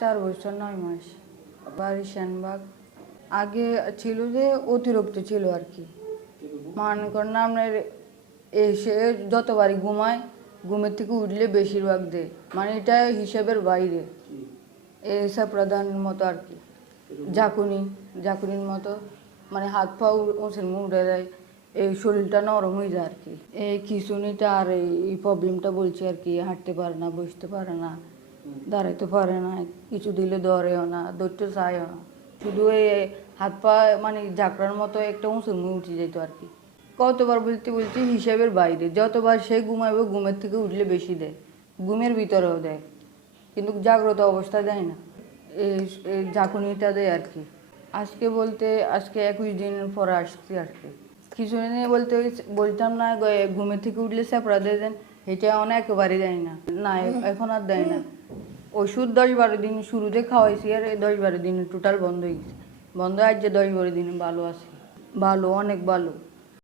চার বছর, নয় মাস। বাড়ি শ্যানবাগ আগে ছিল যে অতিরিক্ত ছিল আর কি। মনে করেন আপনার এসে যতবারই ঘুমায় ঘুমের থেকে উঠলে বেশিরভাগ দেয়। মানে এটা হিসেবের বাইরে। এসা প্রধানের মতো আর কি। ঝাঁকুনি, ঝাঁকুনির মতো। মানে হাত পা উঁচের উঠে দেয় এই শরীরটা নরম হয়ে যায় আর কি। এই খিচুনিটা আর এই প্রবলেমটা বলছি আর কি, হাঁটতে পারে না, বসতে পারে না। দাঁড়াইতে পারে না, কিছু দিলে ধরেও না দৈত্য চায়ও না। শুধু এই হাত পা মানে জাকড়ার মতো একটা উঁচুর মুখ উঠে যেত আর কি। কতবার বলতে বলছি হিসাবের বাইরে, যতবার সে ঘুমাবে ঘুমের থেকে উঠলে বেশি দেয়, ঘুমের ভিতরেও দেয়। কিন্তু জাগ্রত অবস্থায় দেয় না এই ঝাঁকুনিটা দেয় আর কি। আজকে বলতে, আজকে একুশ দিনের পরে আসছি আর কি। কিছু বলতে বলতাম না ঘুমের থেকে উঠলে স্যাপড়া দিয়ে দেন। এটা অনেক দেয় না। না এখন আর দেয় না। ওষুধ দশ বারো দিন শুরুতে খাওয়াইছি আর দশ বারো দিন টোটাল বন্ধ হয়ে গেছে। বন্ধ হয়েছে যে দশ বারো দিন ভালো আছে। ভালো, অনেক ভালো।